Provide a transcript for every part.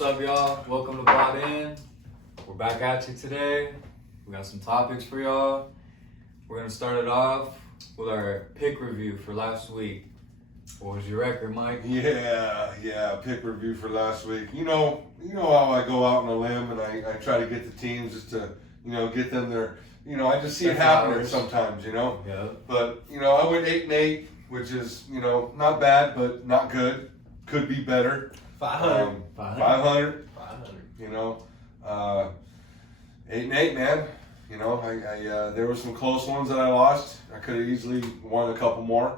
What's up, y'all? Welcome to Bought In. We're back at you today. We got some topics for y'all. We're gonna start it off with our pick review for last week. What was your record, Mike? Yeah, pick review for last week. You know how I go out on a limb and I try to get the teams just to, get them their, I just see it happening sometimes, Yeah. But, I went 8-8, which is, not bad, but not good. Could be better. 500. 500. 500. 8-8, man. I there were some close ones that I lost. I could have easily won a couple more.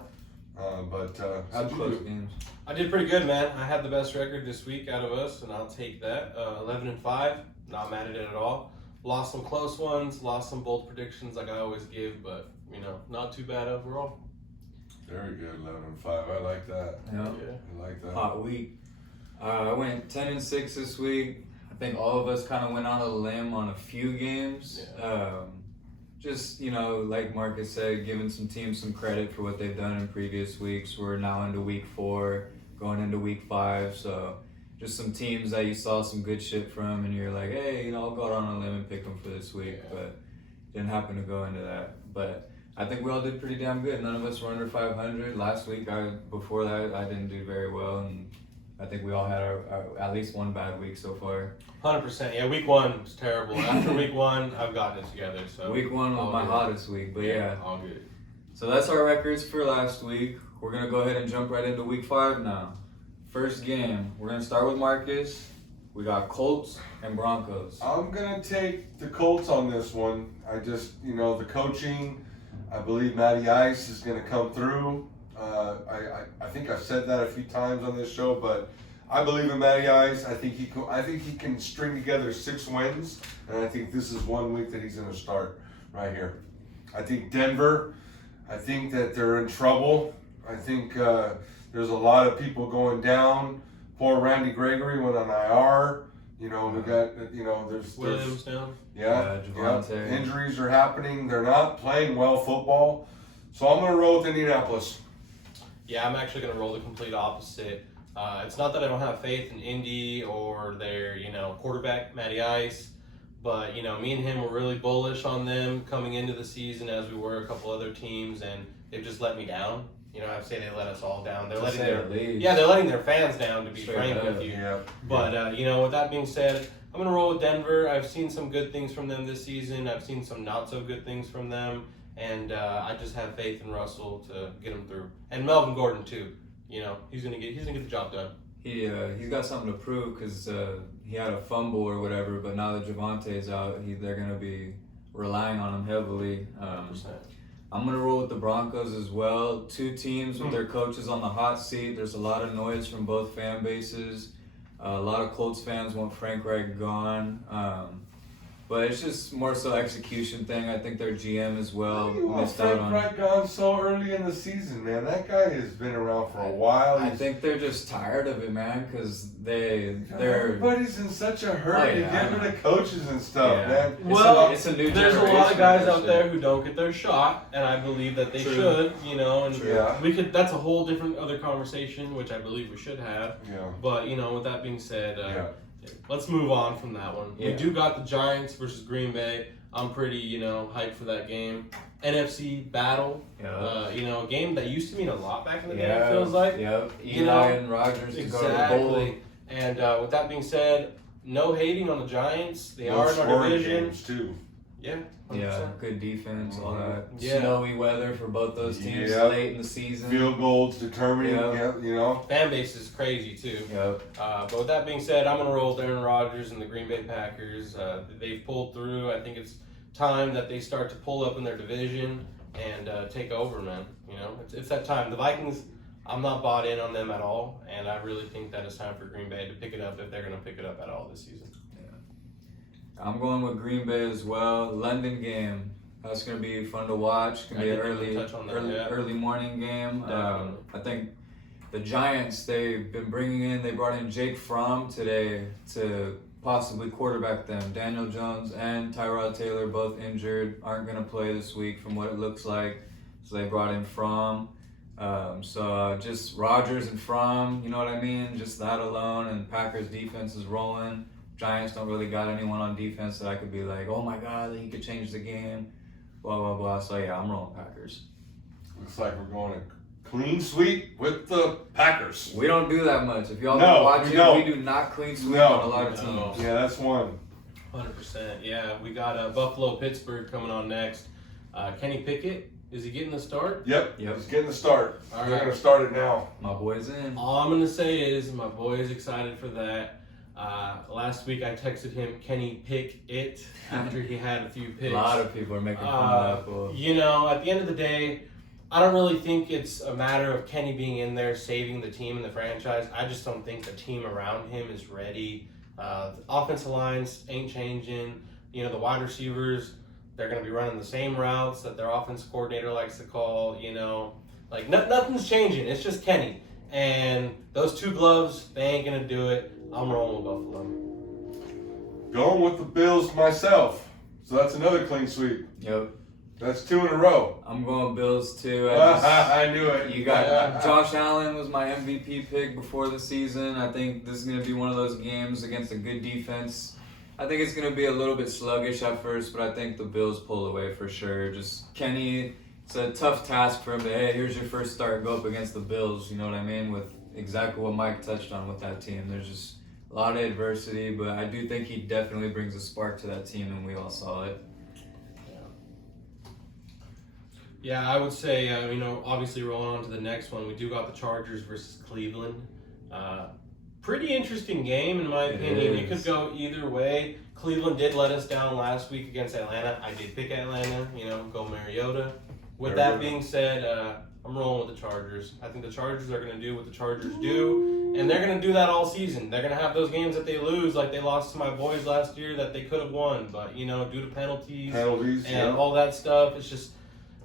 But how'd you Close do? games. I did pretty good, man. I had the best record this week out of us, and I'll take that. 11-5. Not mad at it at all. Lost some close ones, lost some bold predictions like I always give, but, not too bad overall. Very good, 11-5. I like that. Yeah. I like that. Hot week. I went 10-6 this week. I think all of us kind of went on a limb on a few games. Just, like Marcus said, giving some teams some credit for what they've done in previous weeks. We're now into week 4, going into week 5. So just some teams that you saw some good shit from and you're like, hey, I'll go out on a limb and pick them for this week. Yeah. But didn't happen to go into that. But I think we all did pretty damn good. None of us were under 500. Last week, before that, I didn't do very well. And I think we all had our at least one bad week so far. 100%. Yeah, week 1 was terrible. After week 1, I've gotten it together. So Week 1 was all my good. hottest week, but yeah. All good. So that's our records for last week. We're going to go ahead and jump right into week 5 now. First game, we're going to start with Marcus. We got Colts and Broncos. I'm going to take the Colts on this one. I just, the coaching, I believe Matty Ice is going to come through. I think I've said that a few times on this show, but I believe in Matty Ice. I think he can string together 6 wins, and I think this is one week that he's going to start right here. I think Denver, I think that they're in trouble. I think there's a lot of people going down. Poor Randy Gregory went on IR. We got, there's Williams down. Javonte. Injuries are happening. They're not playing well football. So I'm going to roll with Indianapolis. Yeah, I'm actually going to roll the complete opposite. It's not that I don't have faith in Indy or their, quarterback, Matty Ice, but, me and him were really bullish on them coming into the season as we were a couple other teams, and they've just let me down. I'd say they let us all down. They're letting their fans down, to be frank with you. Yeah. But, with that being said, I'm going to roll with Denver. I've seen some good things from them this season. I've seen some not so good things from them. And I just have faith in Russell to get him through. And Melvin Gordon, too. He's gonna get the job done. He's got something to prove because he had a fumble or whatever, but now that Javonte's out, they're going to be relying on him heavily. 100%. I'm going to roll with the Broncos as well. 2 teams with their coaches on the hot seat. There's a lot of noise from both fan bases. A lot of Colts fans want Frank Reich gone. But it's just more so execution thing. I think their GM as well Why do you want missed out Frank on. Reich gone so early in the season, man? That guy has been around for a while. I think they're just tired of it, man, because they're. Everybody's in such a hurry to yeah, get rid of coaches and stuff, Yeah. man. It's a new There's a generation lot of guys of out shit. there who don't get their shot, and I believe that they True. should, and True. Yeah. that's a whole different other conversation, which I believe we should have. Yeah. But, with that being said, Yeah. let's move on from that one. Yeah. We do got the Giants versus Green Bay. I'm pretty, hyped for that game. NFC battle. Yeah. A game that used to mean a lot back in the day, it feels like. Yep. You Eli know, and Rodgers to go to the bowl. Exactly. And with that being said, no hating on the Giants. They Low are in our scoring division. games, too. Yeah. 100%. Yeah, good defense, all that. Yeah. Snowy weather for both those teams Yep. late in the season. Field goals determining, Yeah. Fan base is crazy too. Yep. But with that being said, I'm gonna roll with Aaron Rodgers and the Green Bay Packers. They've pulled through. I think it's time that they start to pull up in their division and take over, man. It's that time. The Vikings, I'm not bought in on them at all, and I really think that it's time for Green Bay to pick it up if they're gonna pick it up at all this season. I'm going with Green Bay as well. London game. That's gonna be fun to watch. Gonna be an early morning game. I think the Giants, they brought in Jake Fromm today to possibly quarterback them. Daniel Jones and Tyrod Taylor, both injured, aren't going to play this week from what it looks like. So they brought in Fromm. So just Rodgers and Fromm, you know what I mean? Just that alone, and Packers defense is rolling. Giants don't really got anyone on defense that I could be like, oh my God, he could change the game, blah, blah, blah. So yeah, I'm rolling Packers. Looks like we're going a clean sweep with the Packers. We don't do that much. If y'all No, been watching, we don't. we do not clean sweep No. on a lot of No. teams. Yeah, that's one. 100%. Yeah, we got Buffalo, Pittsburgh coming on next. Kenny Pickett, is he getting the start? Yep. Yep. He's getting the start. All They're right. going to start it now. My boy's in. All I'm gonna say is my boy is excited for that. Last week I texted him, Kenny pick it, after he had a few A picks. lot of people are making fun of that. But You know, at the end of the day, I don't really think it's a matter of Kenny being in there saving the team and the franchise. I just don't think the team around him is ready. The offensive lines ain't changing. You know, the wide receivers, they're going to be running the same routes that their offensive coordinator likes to call. You know, like nothing's changing. It's just Kenny. And those two gloves, they ain't going to do it. I'm rolling with Buffalo. Going with the Bills myself. So that's another clean sweep. yep, That's 2 in a row. I'm going Bills too. I knew it. You got Josh Allen was my MVP pick before the season. I think this is going to be one of those games against a good defense. I think it's going to be a little bit sluggish at first, but I think the Bills pull away for sure. Just Kenny, it's a tough task for him to, hey, here's your first start, go up against the Bills. You know what I mean? With exactly what Mike touched on with that team. There's just a lot of adversity, but I do think he definitely brings a spark to that team, and we all saw it. Yeah, I would say, you know, obviously rolling on to the next one, we do got the Chargers versus Cleveland. Pretty interesting game, in my It opinion. It is. could go either way. Cleveland did let us down last week against Atlanta. I did pick Atlanta, you know, go Mariota. With that Mariota. being said, I'm rolling with the Chargers. I think the Chargers are going to do what the Chargers do, and they're going to do that all season. They're going to have those games that they lose, like they lost to my boys last year that they could have won, but, you know, due to penalties Penalties, and yeah. all that stuff, it's just,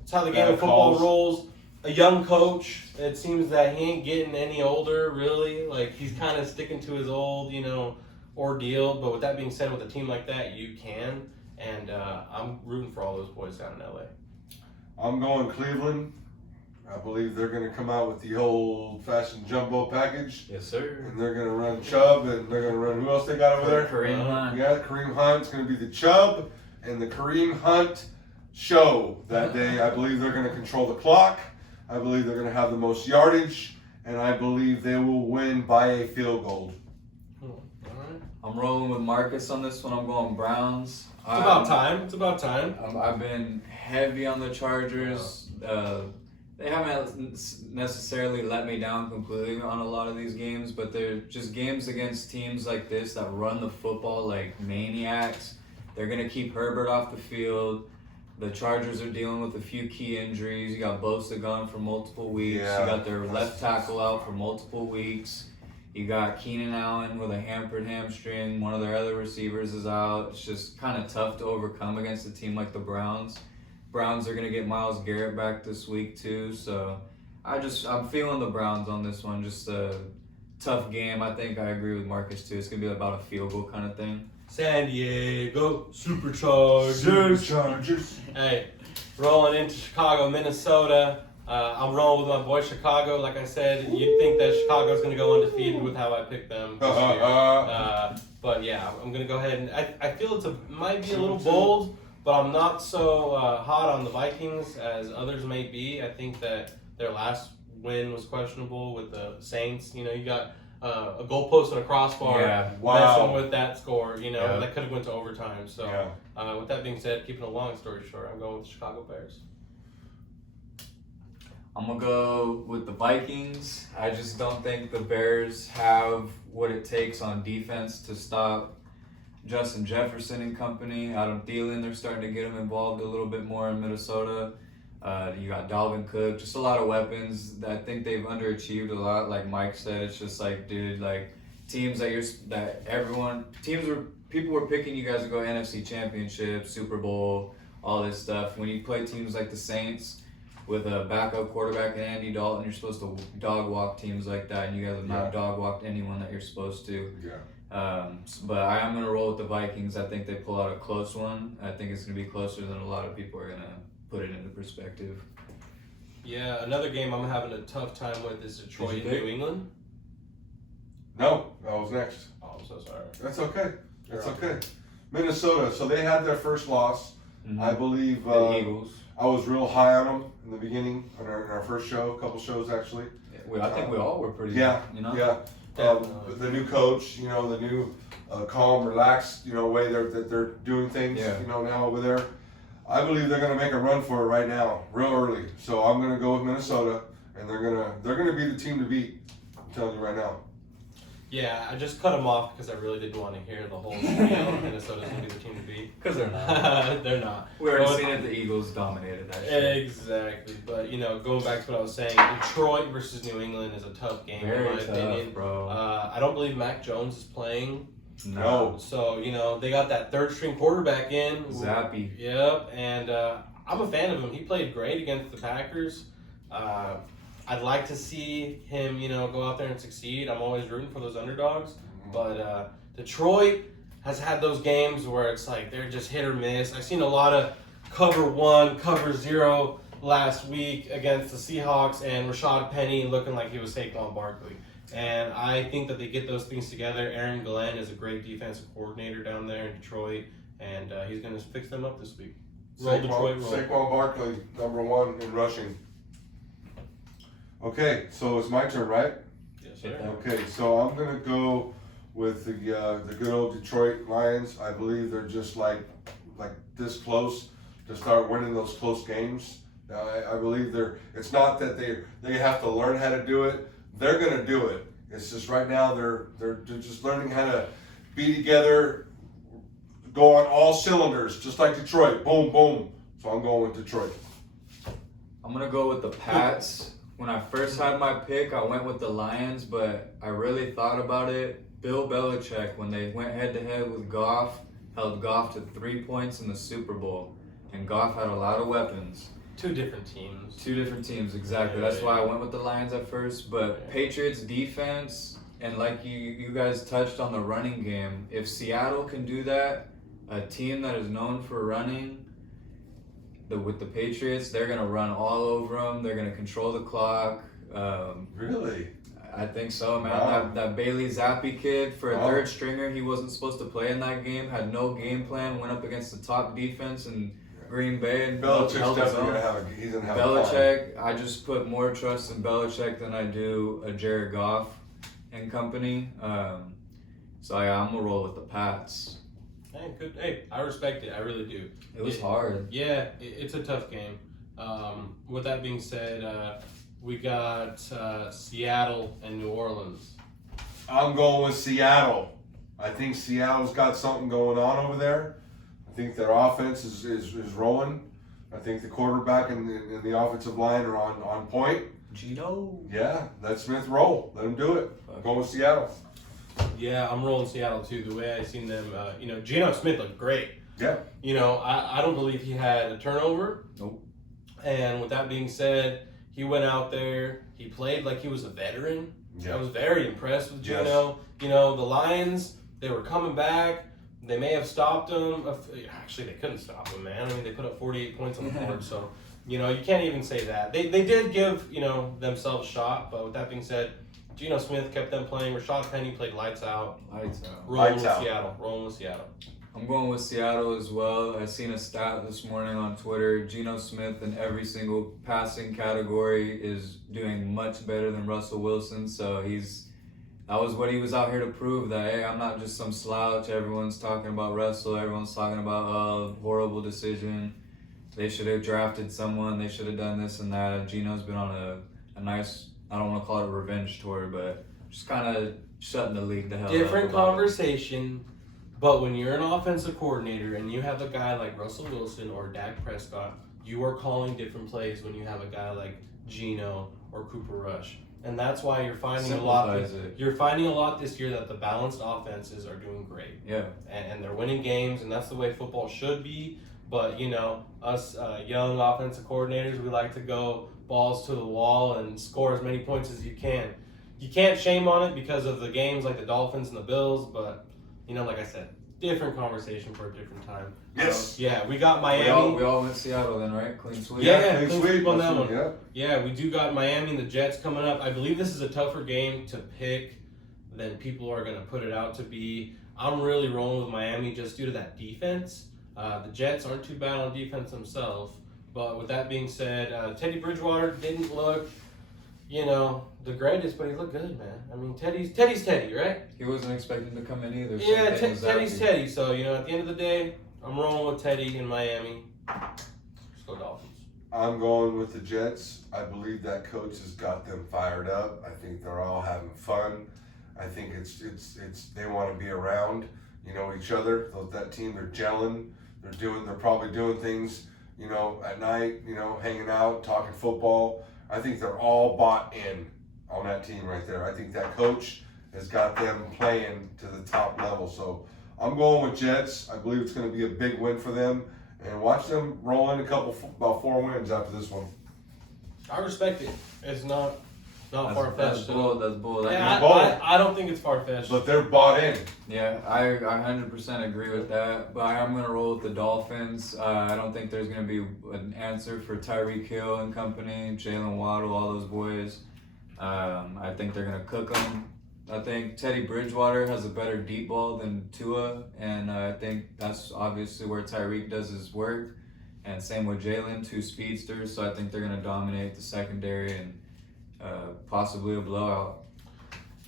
it's how the game Bad of football calls. rolls. A young coach, it seems that he ain't getting any older, really. Like, he's kind of sticking to his old, you know, ordeal. But with that being said, with a team like that, you can. And I'm rooting for all those boys down in LA. I'm going Cleveland. I believe they're going to come out with the old-fashioned jumbo package. Yes, sir. And they're going to run Chubb, and they're going to run, who else they got over there? Kareem Hunt. Yeah, Kareem Hunt's going to be the Chubb and the Kareem Hunt show that day. I believe they're going to control the clock. I believe they're going to have the most yardage, and I believe they will win by a field goal. All right. I'm rolling with Marcus on this one. I'm going Browns. It's about time. It's about time. I've been heavy on the Chargers. They haven't necessarily let me down completely on a lot of these games, but they're just games against teams like this that run the football like maniacs. They're going to keep Herbert off the field. The Chargers are dealing with a few key injuries. You got Bosa gone for multiple weeks. Yeah. You got their left tackle out for multiple weeks. You got Keenan Allen with a hampered hamstring. One of their other receivers is out. It's just kind of tough to overcome against a team like the Browns. Browns are going to get Myles Garrett back this week too. So I'm feeling the Browns on this one. Just a tough game. I think I agree with Marcus too. It's going to be about a field goal kind of thing. San Diego Superchargers. Chargers. Hey, rolling into Chicago, Minnesota. I'm rolling with my boy Chicago. Like I said, you'd think that Chicago's going to go undefeated with how I picked them this year. But yeah, I'm going to go ahead and I feel might be a little bold, but I'm not so hot on the Vikings as others may be. I think that their last win was questionable with the Saints. You know, you got a goalpost and a crossbar messing Wow. with that score. You know, Yeah. that could have went to overtime. So Yeah. with that being said, keeping a long story short, I'm going with the Chicago Bears. I'm going to go with the Vikings. I just don't think the Bears have what it takes on defense to stop Justin Jefferson and company. Adam Thielen, they're starting to get him involved a little bit more in Minnesota. You got Dalvin Cook, just a lot of weapons that I think they've underachieved a lot. Like Mike said, it's just like, dude, like teams people were picking you guys to go NFC Championship, Super Bowl, all this stuff. When you play teams like the Saints with a backup quarterback and Andy Dalton, you're supposed to dog walk teams like that, and you guys have not dog walked anyone that you're supposed to. Yeah. But I am going to roll with the Vikings. I think they pull out a close one. I think it's going to be closer than a lot of people are going to put it into perspective. Yeah, another game I'm having a tough time with is Detroit Did you and pick? New England. No, that was next. Oh, I'm so sorry. That's okay. That's You're okay. Minnesota. So they had their first loss. Mhm. I believe The Eagles. I was real high on them in the beginning, in our first show, a couple shows actually. I think we all were pretty. Yeah, You know. yeah. Definitely. The new coach, the new calm, relaxed, way that they're doing things, Yeah. now over there. I believe they're going to make a run for it right now, real early. So I'm going to go with Minnesota, and they're gonna be the team to beat. I'm telling you right now. Yeah, I just cut them off because I really didn't want to hear the whole spiel. Minnesota's gonna be the team to beat. Because they're not. They're not. We already But- seen it. The Eagles dominated that shit. Exactly, but going back to what I was saying, Detroit versus New England is a tough game Very in my tough, opinion. bro. I don't believe Mac Jones is playing, No. so they got that third string quarterback in. Zappy. Yep, and I'm a fan of him. He played great against the Packers. I'd like to see him, go out there and succeed. I'm always rooting for those underdogs, but Detroit has had those games where it's like they're just hit or miss. I've seen a lot of cover 1, cover 0 last week against the Seahawks, and Rashad Penny looking like he was Saquon Barkley. And I think that they get those things together. Aaron Glenn is a great defensive coordinator down there in Detroit, and he's going to fix them up this week. Roll Detroit, roll. Saquon Barkley, #1 in rushing. Okay, so it's my turn, right? Yes, sir. Okay, so I'm gonna go with the good old Detroit Lions. I believe they're just like this close to start winning those close games. I believe it's not that they have to learn how to do it. They're gonna do it. It's just right now they're just learning how to be together, go on all cylinders, just like Detroit. Boom, boom. So I'm going with Detroit. I'm gonna go with the Pats. When I first had my pick, I went with the Lions, but I really thought about it. Bill Belichick, when they went head to head with Goff, held Goff to 3 points in the Super Bowl, and Goff had a lot of weapons. Two different teams. Two different teams, exactly. That's why I went with the Lions at first. But Patriots defense, and like you guys touched on the running game, if Seattle can do that, a team that is known for running, with the Patriots, they're going to run all over them. They're going to control the clock. Really? I think so, man. Wow. That Bailey Zappi kid, for a Wow. third stringer, he wasn't supposed to play in that game, had no game plan, went up against the top defense in Green Bay and Belichick's held his definitely own. he's gonna have a plan. Belichick, I just put more trust in Belichick than I do a Jared Goff and company. So yeah, I'm gonna roll with the Pats. Hey, good. Hey, I respect it. I really do. It was hard. Yeah, it's a tough game. With that being said, we got Seattle and New Orleans. I'm going with Seattle. I think Seattle's got something going on over there. I think their offense is rolling. I think the quarterback and the offensive line are on point. Gino. Yeah, let Smith roll. Let him do it. I'm going with Seattle. Yeah, I'm rolling Seattle too. The way I seen them, Geno Smith looked great. Yeah. I don't believe he had a turnover. Nope. And with that being said, he went out there. He played like he was a veteran. I was very impressed with Yes. Geno. The Lions, they were coming back. They may have stopped him. Actually, they couldn't stop him, man. I mean, they put up 48 points on the board. So, you can't even say that. They did give, themselves a shot. But with that being said, Geno Smith kept them playing. Rashad Penny played lights out. Lights out. Rolling Lights with out. Seattle. Rolling with Seattle. I'm going with Seattle as well. I seen a stat this morning on Twitter. Geno Smith in every single passing category is doing much better than Russell Wilson. So that was what he was out here to prove, that hey, I'm not just some slouch. Everyone's talking about Russell. Everyone's talking about horrible decision. They should have drafted someone. They should have done this and that. Geno's been on a nice, I don't want to call it a revenge tour, but just kind of shutting the league the hell up. Different about it. conversation. But when you're an offensive coordinator and you have a guy like Russell Wilson or Dak Prescott, you are calling different plays when you have a guy like Geno or Cooper Rush. And that's why you're finding a lot. Simplifies it. You're finding a lot this year that the balanced offenses are doing great. Yeah. And they're winning games, and that's the way football should be. But, us young offensive coordinators, we like to go balls to the wall and score as many points as you can. You can't shame on it because of the games like the Dolphins and the Bills, but, like I said, different conversation for a different time. Yes. Yeah, we got We Miami. all went Seattle then, right? Clean sweep. Yeah, clean clean sweep sweep on that one. Yeah. Yeah, we do got Miami and the Jets coming up. I believe this is a tougher game to pick than people are going to put it out to be. I'm really rolling with Miami just due to that defense. The Jets aren't too bad on defense themselves. But with that being said, Teddy Bridgewater didn't look, the greatest, but he looked good, man. I mean, Teddy's Teddy, right? He wasn't expecting to come in either. Yeah, Same thing as Teddy's Zappy. Teddy. So, at the end of the day, I'm rolling with Teddy in Miami. Let's go Dolphins. I'm going with the Jets. I believe that coach has got them fired up. I think they're all having fun. I think it's they want to be around, each other. That team, they're gelling. They're probably doing things, at night, hanging out, talking football. I think they're all bought in on that team right there. I think that coach has got them playing to the top level. So I'm going with Jets. I believe it's going to be a big win for them. And watch them roll in about 4 wins after this one. I respect it. It's not That's far-fetched. bull. That's bull. That Yeah, means- I don't think it's far-fetched. But they're bought in. Yeah, I 100% agree with that. But I'm gonna roll with the Dolphins. I don't think there's gonna be an answer for Tyreek Hill and company, Jalen Waddle, all those boys. I think they're gonna cook them. I think Teddy Bridgewater has a better deep ball than Tua, and I think that's obviously where Tyreek does his work. And same with Jalen, 2 speedsters. So I think they're gonna dominate the secondary and possibly a blowout.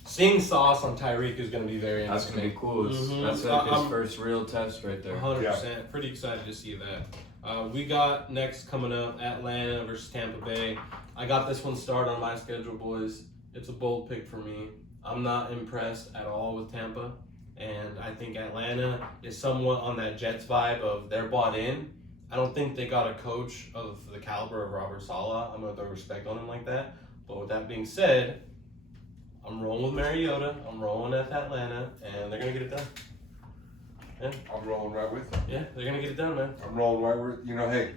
Seeing Sauce on Tyreek is going to be very That's interesting. gonna be cool. Mhm. That's like his I'm- first real test right there. 100%. Pretty excited to see that. We got next coming up Atlanta versus Tampa Bay. I got this one started on my schedule, boys. It's a bold pick for me. I'm not impressed at all with Tampa, and I think Atlanta is somewhat on that Jets vibe of they're bought in. I don't think they got a coach of the caliber of Robert Saleh. I'm going to throw respect on him like that. But with that being said, I'm rolling with Mariota. I'm rolling at Atlanta, and they're going to get it done. I'm rolling right with you. Yeah, they're going to get it done, man. I'm rolling right with hey,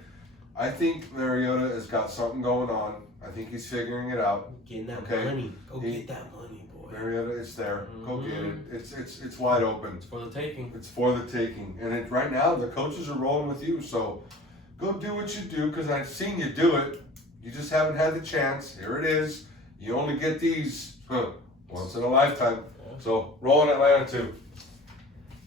I think Mariota has got something going on. I think he's figuring it out. Getting that Okay. money. Go He- get that money, boy. Mariota, it's there. Go get it. Mhm. It's wide open. It's for the taking. It's for the taking. And right now, the coaches are rolling with you. So go do what you do because I've seen you do it. You just haven't had the chance. Here it is. You only get these once in a lifetime. So rolling Atlanta too.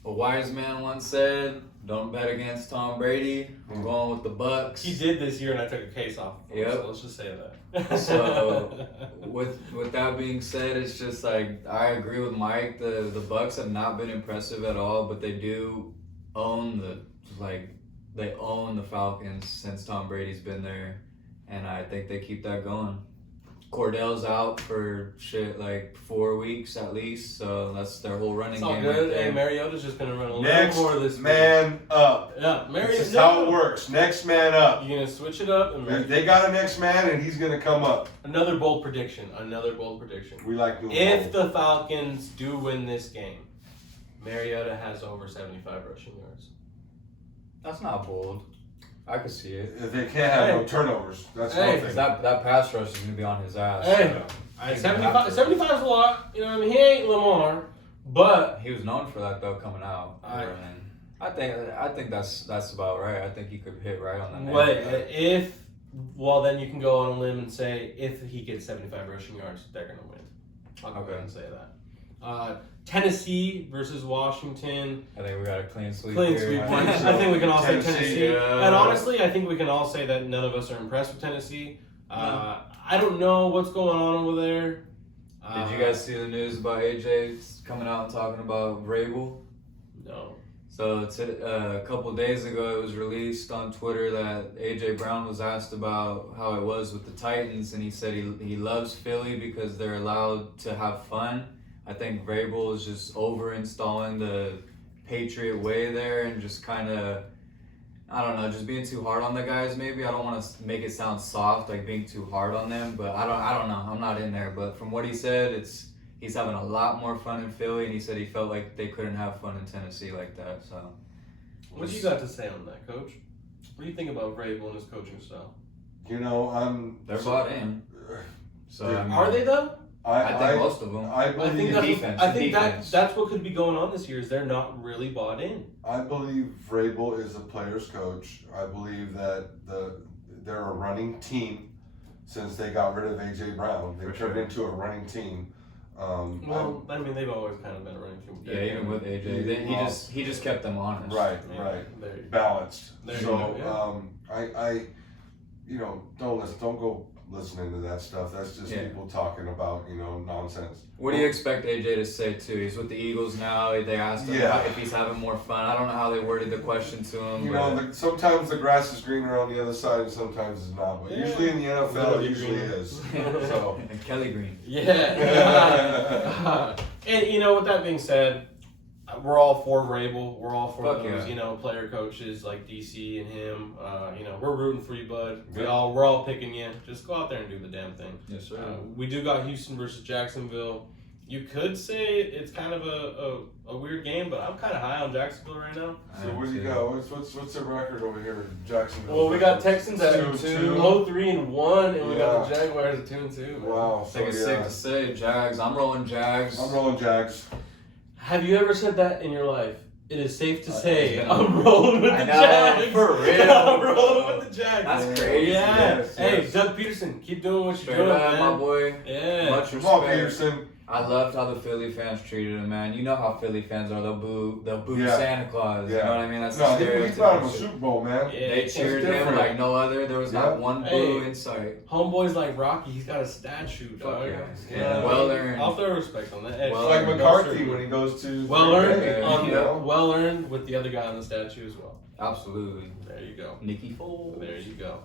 A wise man once said, "Don't bet against Tom Brady." I'm going with the Bucks. He did this year, and I took a case off. Of him, Yep. So let's just say that. So, with that being said, it's just like I agree with Mike. The Bucks have not been impressive at all, but they do own they own the Falcons since Tom Brady's been there, and I think they keep that going. Cordell's out for 4 weeks at least, so that's their whole running It's all game. good. Right Hey, there. Mariota's just gonna run a Next little more this man up. week. Yeah, This Mariota. is how it works. Next man up. You're gonna switch it up, and They got a next man, and he's gonna come up. another bold prediction. Another bold prediction. We like doing If both. the Falcons do win this game, Mariota has over 75 rushing yards. That's not bold. I could see it. If they can't have no turnovers, that's Hey. one Because thing. that pass rush is gonna be on his ass. Hey. so. He's gonna 75 have to. 75 is a lot. You know what I mean? He ain't Lamar, but He was known for that though coming out. I think that's about right. I think he could hit right on the nail. wait, then you can go on a limb and say if he gets 75 rushing yards, they're gonna win. I'll go ahead and say that. Tennessee versus Washington. I think we got a clean sweep. Clean here. sweep. I think so. I think we can all say Tennessee, Tennessee. yeah. And honestly, I think we can all say that none of us are impressed with Tennessee. I don't know what's going on over there. Did you guys see the news about AJ coming out and talking about Vrabel? No. So a couple days ago, it was released on Twitter that AJ Brown was asked about how it was with the Titans, and he said he loves Philly because they're allowed to have fun. I think Vrabel is just over installing the Patriot way there and just kind of, I don't know, just being too hard on the guys. Maybe I don't want to make it sound soft, like being too hard on them, but I don't know. I'm not in there, but from what he said, he's having a lot more fun in Philly, and he said he felt like they couldn't have fun in Tennessee like that. So, What you got to say on that, Coach? What do you think about Vrabel and his coaching style? You know, they're bought in. So I mean, Are they though? I think most of them. I I believe think the that's defense, I the think defense. that's what could be going on this year is they're not really bought in. I believe Vrabel is a player's coach. I believe that they're a running team since they got rid of AJ Brown. They For turned sure. into a running team. Well, I mean, they've always kind of been a running team. Yeah, even with AJ, he just kept them honest. Right, Yeah, right. there you go. Balanced. There you So, go, I don't go listening to that stuff. That's just Yeah. people talking about, nonsense. What do you expect AJ to say too? He's with the Eagles now. They asked him Yeah. if he's having more fun. I don't know how they worded the question to him. but Sometimes the grass is greener on the other side and sometimes it's not. But Yeah. usually in the NFL, Literally it usually greener. is. So, and Kelly Green. Yeah. And with that being said, we're all for Vrabel. We're all for Fuck those, yeah. player coaches like DC and him. We're rooting for you, bud. Good. We're all picking you. Just go out there and do the damn thing. Yes, sir. We do got Houston versus Jacksonville. You could say it's kind of a weird game, but I'm kind of high on Jacksonville right now. so what do you got? What's the record over here in Jacksonville? Well, we got Texans at 2-2. low 3-1, and we got the Yeah. Jaguars at 2-2. Wow. I So, think it's safe to say Jags. I'm rolling Jags. I'm rolling Jags. Have you ever said that in your life? It is safe to It's say been- I'm rolling with I the know, Jags. for real, I'm bro. rolling with the Jags. That's crazy. Yeah. Yes, Hey, yes. Doug Peterson, keep doing what Straight you're doing, up, my man. boy. Yeah. Much Come on, respect. Peterson. I loved how the Philly fans treated him, man. You know how Philly fans are. They'll boo Yeah. Santa Claus. You Yeah. know what I mean? That's No, the he brought him a stereotype. Super Bowl, man. Yeah, They it's cheered him different. like no other. There was not Yeah. one boo Hey. in sight. Homeboys like Rocky, he's got a statue, Fuck dog. yeah. You Yeah. know what I Well mean? earned. I'll throw respect on that. Hey, Well It's like earned. McCarthy when he goes to Well earned, Yeah. well earned with the other guy on the statue as well. Absolutely. There you go. Nikki Foles. There you go.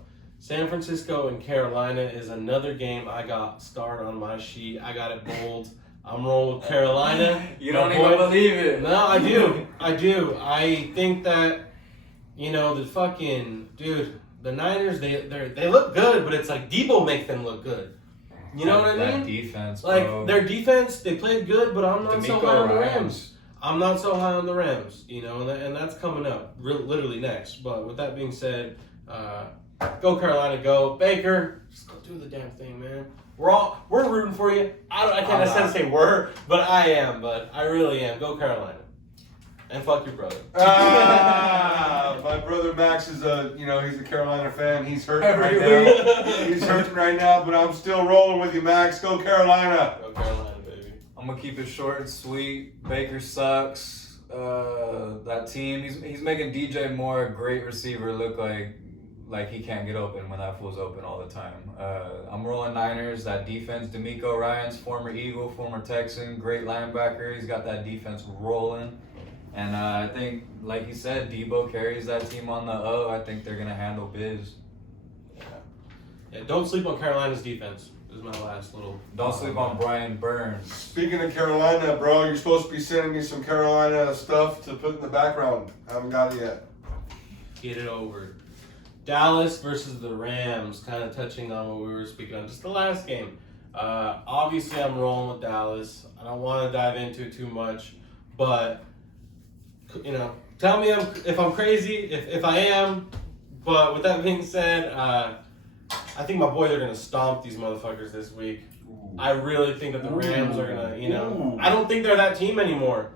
San Francisco and Carolina is another game I got starred on my sheet. I got it bold. I'm rolling with Carolina. You My don't boy- even believe it. No, I do. I do. I think that the fucking dude, the Niners, they look good, but it's like Debo makes them look good. You know what I That mean? defense, Like bro. their defense, they played good, but I'm not so D'Amico high on the Ryans. Rams. I'm not so high on the Rams, and that's coming up literally next. But with that being said, go Carolina, go Baker, just go do the damn thing, man. We're rooting for you. I can't necessarily say we're, but I am. But I really am. Go Carolina, and fuck your brother. My brother Max is he's a Carolina fan. He's hurting Every right now. He's hurting right now, but I'm still rolling with you, Max. Go Carolina. Go Carolina, baby. I'm gonna keep it short and sweet. Baker sucks. That team, he's making DJ Moore, a great receiver, look like he can't get open when that fool's open all the time. I'm rolling Niners. That defense, D'Amico Ryans, former Eagle, former Texan, great linebacker. He's got that defense rolling. And I think, like you said, Debo carries that team on the O. I think they're gonna handle biz. Yeah, don't sleep on Carolina's defense. This is my last little. Don't sleep on Brian Burns. Speaking of Carolina, bro, you're supposed to be sending me some Carolina stuff to put in the background. I haven't got it yet. Get it over. Dallas versus the Rams, kind of touching on what we were speaking on just the last game. Obviously, I'm rolling with Dallas. I don't want to dive into it too much, but tell me if I'm crazy, if I am. But with that being said, I think my boys are gonna stomp these motherfuckers this week. I really think that the Rams are gonna, Ooh. I don't think they're that team anymore.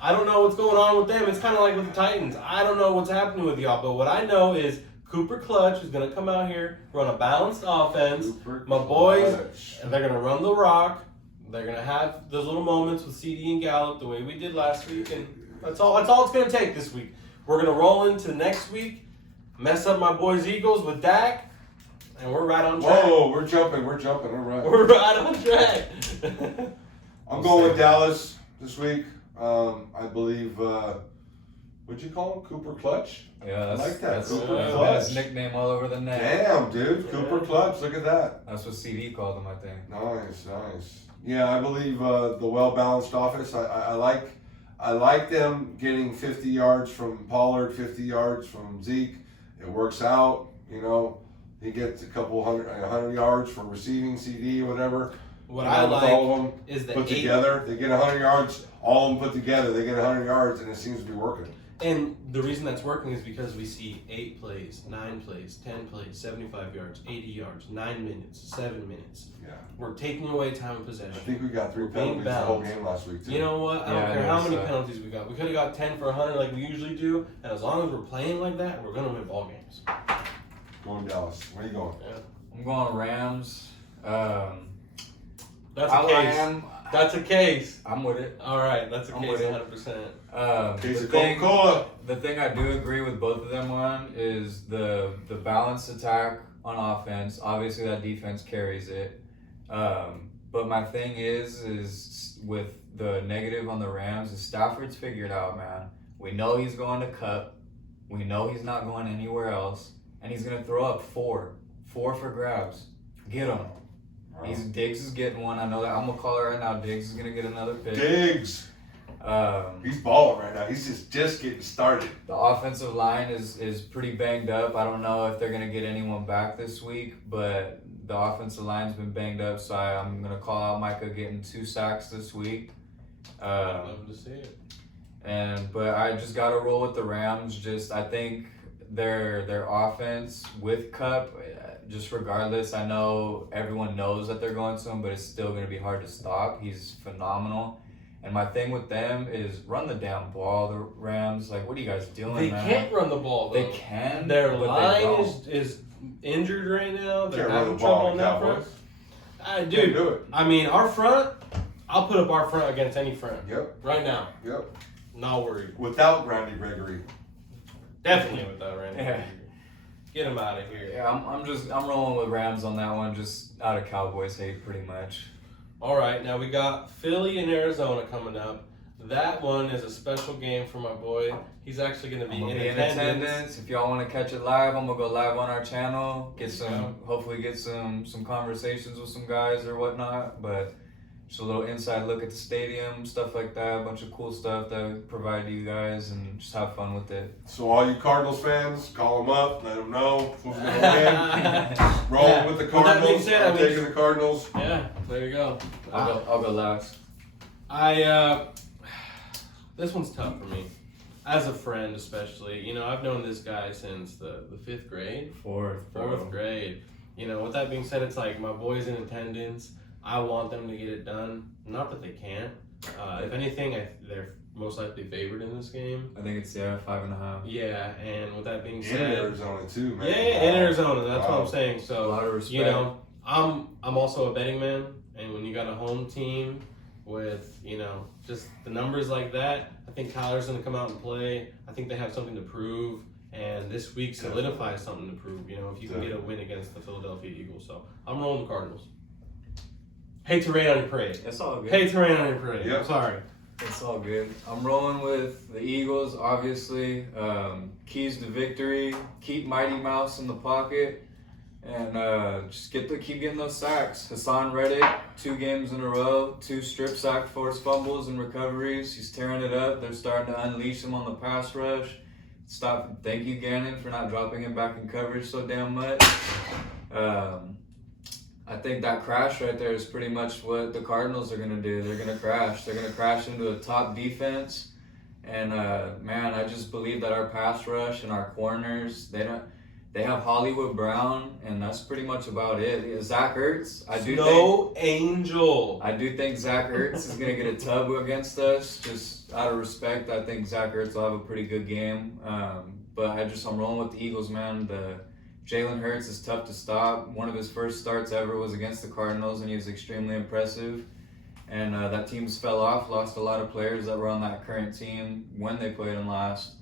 I don't know what's going on with them. It's kind of like with the Titans. I don't know what's happening with y'all, but what I know is Cooper Clutch is going to come out here, run a balanced offense. My boys, and they're going to run the rock. They're going to have those little moments with CD and Gallup the way we did last week, and that's all it's going to take this week. We're going to roll into next week, mess up my boys Eagles with Dak, and we're right on track. Whoa, we're jumping. All right. We're right on track. I'm going with Dallas this week. I believe, what'd you call him? Cooper Clutch? Yeah, that's, I like that. That's, Cooper that's Clutch. his nickname all over the net. Damn, dude. Cooper Clutch. Look at that. That's what CD called him, I think. Nice. Yeah, I believe the well-balanced offense. I like them getting 50 yards from Pollard, 50 yards from Zeke. It works out, He gets a couple 100 yards from receiving CD, whatever. What with I all of like them is the put 8. together. They get 100 yards all of them put together, they get 100 yards, and it seems to be working. And the reason that's working is because we see 8 plays, 9 plays, 10 plays, 75 yards, 80 yards, 9 minutes, 7 minutes. Yeah. We're taking away time of I possession. think we got 3 We're being penalties the whole balanced. game last week, too. You know what? I Yeah, don't I care how noticed many that. penalties we got. We could have got 10 for 100 like we usually do, and as long as we're playing like that, we're going to win ball games. Going Dallas. Where you going? I'm going Rams. That's I a case. am. That's a case. I'm with it. All right, that's a I'm case with it. 100%. Case The of thing, Coca-Cola. the thing I do agree with both of them on is the balanced attack on offense. Obviously, that defense carries it. But my thing is with the negative on the Rams is Stafford's figured out, man. We know he's going to Cup. We know he's not going anywhere else, and he's gonna throw up 4 for grabs. Get him. Diggs is getting one. I know that. I'm gonna call it right now. Diggs is gonna get another pick. Diggs. Um, He's balling right now. He's just getting started. The offensive line is pretty banged up. I don't know if they're going to get anyone back this week, but the offensive line's been banged up, so I'm going to call out Micah getting 2 sacks this week. I'd love to see it. But I just got to roll with the Rams. I think their offense with Cup, just regardless, I know everyone knows that they're going to him, but it's still going to be hard to stop. He's phenomenal. And my thing with them is run the damn ball. The Rams, like, what are you guys doing, They man? can't run the ball, though. They can. Their but they line don't. is injured right now. They're Can't run having the trouble ball on on that Cowboys. front. Can't Dude, do it. I mean, our front, I'll put up our front against any front. Yep. Right now. Yep. Not worried. Without Randy Gregory. Definitely with that, Randy. Yeah. Get him out of here. Yeah, I'm rolling with Rams on that one, just out of Cowboys hate, pretty much. All right, now we got Philly and Arizona coming up. That one is a special game for my boy. He's actually going to be I'm gonna in be in attendance. attendance. If y'all want to catch it live, I'm gonna go live on our channel. Yeah. Hopefully get some conversations with some guys or whatnot. But just a little inside look at the stadium, stuff like that. A bunch of cool stuff that we provide to you guys, and just have fun with it. So all you Cardinals fans, call them up, let them know who's going to win. Roll Yeah. with the With that being Cardinals. said, I'm I mean- taking the Cardinals. Yeah, there you go. I'll go last. This one's tough for me. As a friend, especially. You know, I've known this guy since the 5th grade. Fourth Grade. You know, with that being said, it's like my boy's in attendance. I want them to get it done. Not that they can't. If anything, they're most likely favored in this game. I think it's 5.5. Yeah, and with that being In said, Arizona too, man. yeah, in Arizona. That's Wow. what I'm saying. A So lot of respect. you know, I'm also a betting man, and when you got a home team with just the numbers like that, I think Kyler's gonna come out and play. I think they have something to prove, and this week solidifies something to prove. You know, if you can get a win against the Philadelphia Eagles, so I'm rolling the Cardinals. Hate to rain on your parade. It's all good. Hate to rain on your parade. Yep. I'm sorry. It's all good. I'm rolling with the Eagles, obviously. Keys to victory. Keep Mighty Mouse in the pocket, and just keep getting those sacks. Hassan Reddick, 2 games in a row, 2 strip sack, forced fumbles and recoveries. He's tearing it up. They're starting to unleash him on the pass rush. Thank you, Gannon, for not dropping him back in coverage so damn much. I think that crash right there is pretty much what the Cardinals are going to do. They're going to crash. They're going to crash into a top defense. And, man, I just believe that our pass rush and our corners, they have Hollywood Brown, and that's pretty much about it. Zach Ertz, Angel. I do think Zach Ertz is going to get a tub against us. Just out of respect, I think Zach Ertz will have a pretty good game. But I'm rolling with the Eagles, man. Jalen Hurts is tough to stop. One of his first starts ever was against the Cardinals, and he was extremely impressive. And that team's fell off, lost a lot of players that were on that current team when they played him last.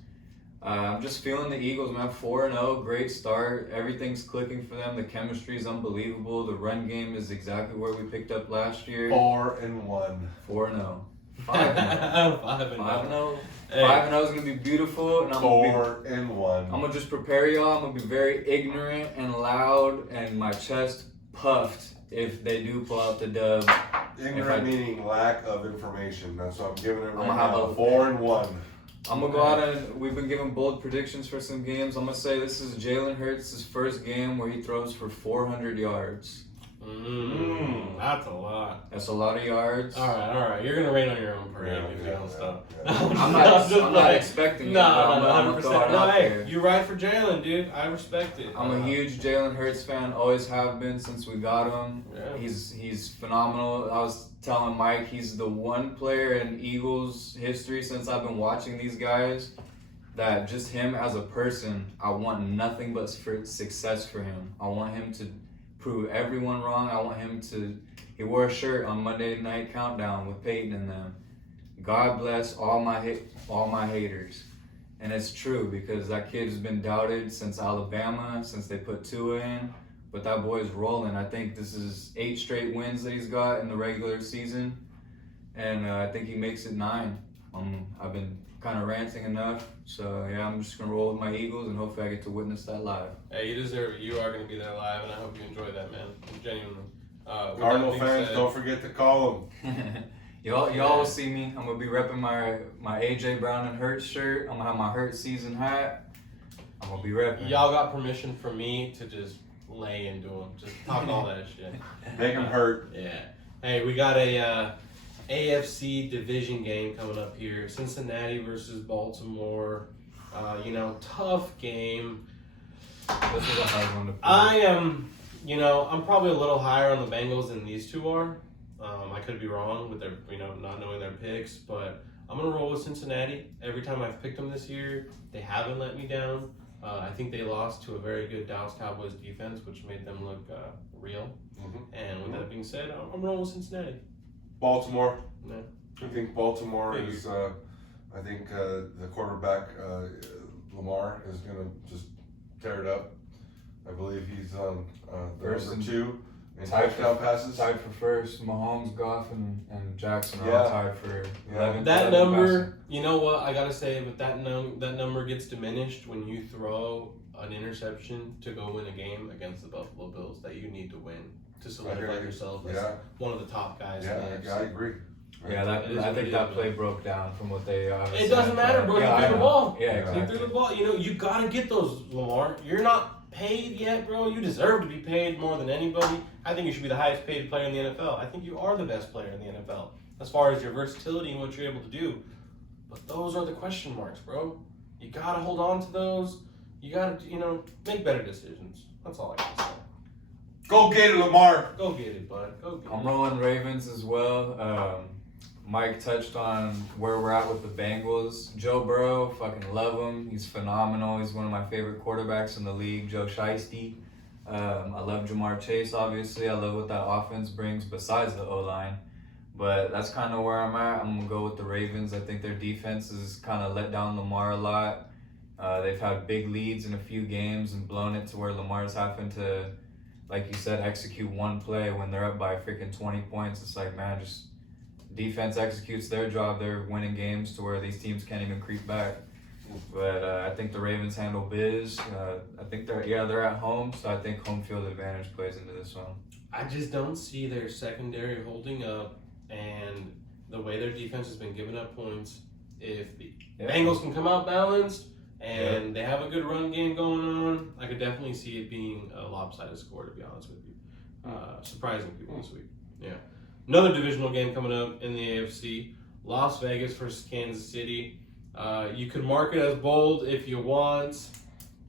I'm just feeling the Eagles, man. 4-0, great start. Everything's clicking for them. The chemistry is unbelievable. The run game is exactly where we picked up last year. 4-1. 4-0. 5-0. 5-0. 5-0. Hey. 5-0 is going to be beautiful. And I'm $4-1. going to just prepare y'all. I'm going to be very ignorant and loud and my chest puffed if they do pull out the dub. Ignorant meaning lack of information. That's what I'm giving it right I'ma have now. a- 4-1. I'm going to go out and we've been giving bold predictions for some games. I'm going to say this is Jalen Hurts' first game where he throws for 400 yards. That's a lot. That's a lot of yards. All right. You're gonna rain on your own parade if you don't stop. I'm not expecting it. No, I'm gonna throw it out there. You ride for Jalen, dude. I respect it. I'm a huge Jalen Hurts fan. Always have been since we got him. Yeah. He's phenomenal. I was telling Mike he's the one player in Eagles history since I've been watching these guys that just him as a person, I want nothing but for success for him. I want him to prove everyone wrong. I want him to. He wore a shirt on Monday Night Countdown with Peyton and them. God bless all my haters, and it's true because that kid has been doubted since Alabama, since they put Tua in. But that boy's rolling. I think this is 8 straight wins that he's got in the regular season, and I think he makes it 9. I've been kind of ranting enough, so yeah, I'm just gonna roll with my Eagles and hopefully I get to witness that live. Hey, you deserve it. You are gonna be there live, and I hope you enjoy that, man. Genuinely. Cardinal fans, don't forget to call them. Y'all will see me. I'm gonna be repping my AJ Brown and Hurts shirt. I'm gonna have my Hurts season hat. I'm gonna be repping. Y'all got permission from me to just lay into them. Just talk all that shit. Make them hurt. Yeah. Hey, we got a AFC division game coming up here. Cincinnati versus Baltimore. Tough game. This is a hard one to pick. I am, I'm probably a little higher on the Bengals than these two are. I could be wrong with their, not knowing their picks, but I'm going to roll with Cincinnati. Every time I've picked them this year, they haven't let me down. I think they lost to a very good Dallas Cowboys defense, which made them look real. Mm-hmm. And with that being said, I'm rolling with Cincinnati. Baltimore. Yeah. I think Baltimore is. I think the quarterback Lamar is going to just tear it up. I believe he's on the First number and 2 in tied touchdown passes. Tied for first. Mahomes, Goff, and Jackson are Yeah. all tied for 11. That 11 number, passing. you know what I gotta say, but that number gets diminished when you throw an interception to go win a game against the Buffalo Bills that you need to win to solidify yourself as one of the top guys. Yeah, in the I NFC. agree. Yeah, I think that play broke down from what they. It doesn't matter, bro. Yeah, You threw the ball. Yeah, You exactly. threw the ball. You gotta get those, Lamar. You're not paid yet, bro. You deserve to be paid more than anybody. I think you should be the highest paid player in the NFL. I think you are the best player in the NFL as far as your versatility and what you're able to do. But those are the question marks, bro. You gotta hold on to those. You gotta, make better decisions. That's all I gotta say. Go get it, Lamar. Go get it, bud. Go get I'm it. rolling Ravens as well. Mike touched on where we're at with the Bengals. Joe Burrow, fucking love him. He's phenomenal. He's one of my favorite quarterbacks in the league. Joe Shiesty. I love Jamar Chase, obviously. I love what that offense brings besides the O-line. But that's kind of where I'm at. I'm going to go with the Ravens. I think their defense has kind of let down Lamar a lot. They've had big leads in a few games and blown it to where Lamar's having to, like you said, execute one play when they're up by freaking 20 points. It's like, man, just defense executes their job. They're winning games to where these teams can't even creep back. But I think the Ravens handle biz. I think they're at home, so I think home field advantage plays into this one. I just don't see their secondary holding up, and the way their defense has been giving up points. If the Bengals can come out balanced and they have a good run game going on, I could definitely see it being a lopsided score, to be honest with you. Surprising people this week. Yeah. Another divisional game coming up in the AFC. Las Vegas versus Kansas City. You could mark it as bold if you want.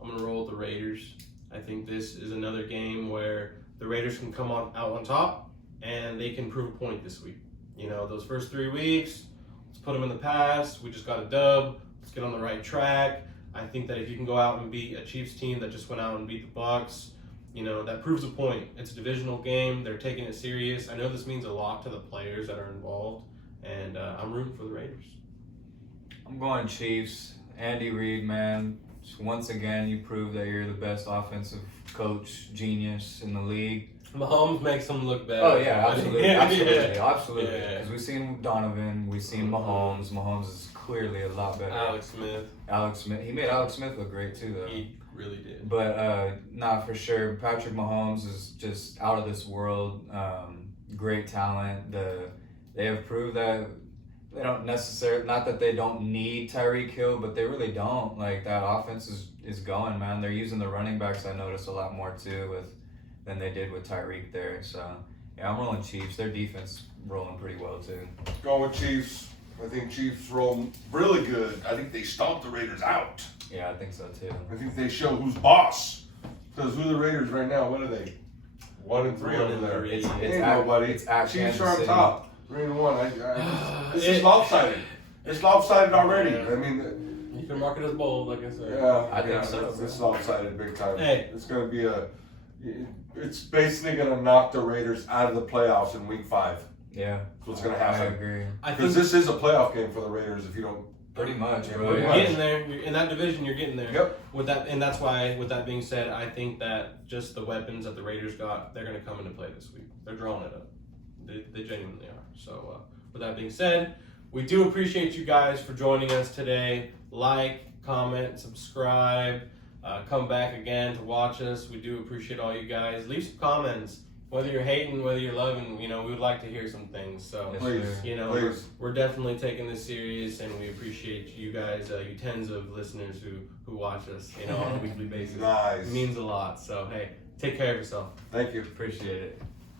I'm going to roll with the Raiders. I think this is another game where the Raiders can come out on top and they can prove a point this week. Those first 3 weeks, let's put them in the past. We just got a dub. Let's get on the right track. I think that if you can go out and beat a Chiefs team that just went out and beat the Bucs, that proves a point. It's a divisional game. They're taking it serious. I know this means a lot to the players that are involved, and I'm rooting for the Raiders. I'm going Chiefs. Andy Reid, man. Once again, you prove that you're the best offensive coach genius in the league. Mahomes makes them look better. Oh, yeah, absolutely. Absolutely. Yeah. Because we've seen Donovan, we've seen Mahomes. Mahomes is clearly a lot better. Alex Smith. He made Alex Smith look great, too, though. He really did. But, not for sure. Patrick Mahomes is just out of this world. Great talent. They have proved that they don't necessarily, not that they don't need Tyreek Hill, but they really don't. Like, that offense is going, man. They're using the running backs, I noticed, a lot more, too, with than they did with Tyreek there. So yeah, I'm rolling Chiefs. Their defense rolling pretty well too. Going with Chiefs. I think Chiefs roll really good. I think they stomp the Raiders out. Yeah, I think so too. I think they show who's boss. Because who are the Raiders right now? What are they? 1-3 1 over and there. 3. It's Ain't at, nobody. It's at Chiefs Kansas are on City. top. 3-1. This is lopsided. It's lopsided already. Yeah. I mean, You can mark it as bold, like I said. yeah, I think yeah, so. It's lopsided big time. Hey. It's going to be it's basically going to knock the Raiders out of the playoffs in week 5. Yeah, That's what's going to I happen. agree. I think Because this is a playoff game for the Raiders if you don't. Pretty much, Yeah, bro. pretty you're much. getting there. You're, in that division, you're getting there. Yep. With that, and that's why. With that being said, I think that just the weapons that the Raiders got, they're going to come into play this week. They're drawing it up. They genuinely are. So, with that being said, we do appreciate you guys for joining us today. Like, comment, subscribe. Come back again to watch us. We do appreciate all you guys. Leave some comments. Whether you're hating, whether you're loving, we would like to hear some things. So, Yes, Please. sir. Please. we're definitely taking this serious, and we appreciate you guys, you tens of listeners who watch us, on a weekly basis. Nice. It means a lot. So, hey, take care of yourself. Thank you. Appreciate it.